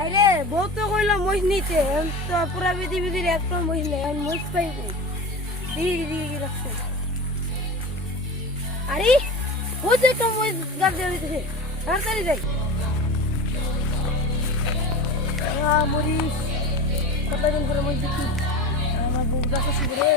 আরে বউ তো কইলো মহিষ নিতে তো পুরা পৃথিবীর একটা মহিষ নেই মহিষ পাই দিদি রাখছে আরে ও তো একটা মহিষ গাছ দিয়ে দিতেছে তাড়াতাড়ি যাই মরিস কতদিন ধরে মহিষ দেখি আমার বুক ডাকা শুরু রে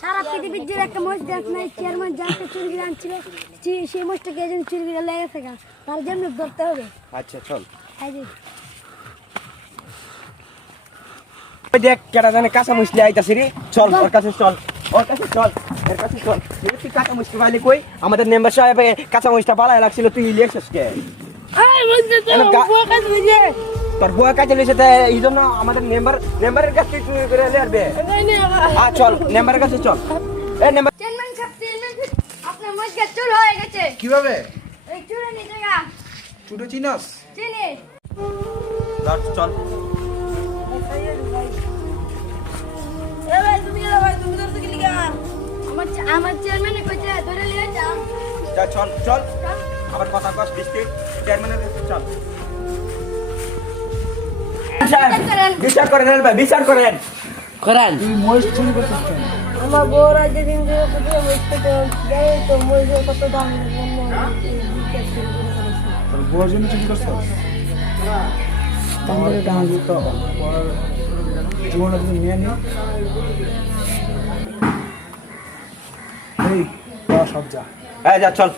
সারা পৃথিবীর যে একটা মহিষ দেখ নাই চেয়ারম্যান যাকে চুরি করে আনছিল সেই মহিষটাকে এজন চুরি করে লেগে থাকা তার জন্য ধরতে হবে। আচ্ছা চল এই যে ওই দেখ কেডা জানে কাঁচা মুছলি আইতাছি রে চল ওর কাছে চল এর কাছে চল তুই কাঁচা মুছলি পাইলি কই আমাদের মেম্বার সাহেব কাঁচা মুছটা পালাই লাগছিল তুই ইলেকশস কে এই মহিষ তো ফোকাস বুঝে তোর বউয়ের কাছে লইছে তাই এই জন্য আমাদের মেম্বারের কাছে তুই করে লেরবে চল মেম্বারের কাছে চল এই মেম্বার চেয়ারম্যান আপনার মহিষ গাছ চুর হয়ে গেছে কিভাবে এই চুরে নিয়ে জায়গা ছোট চিনস চিনি চল আমার চেয়ারম্যান কইছে ধরে নিয়ে যাও যা চল আবার কথা কস বৃষ্টি চেয়ারম্যানের কাছে চল বিচার করেন ভাই বিচার করেন তুই মহিষ চুরি করছিস কেন? আমার বউর আজ দিন ধরে কোথাও বসতে তো যাই তো মহিষের কত দাম তোর বউর জন্য চুরি করছিস? আমার গান দিতে জীবনে তুমি নিয়ে নি এই সব যা যা চল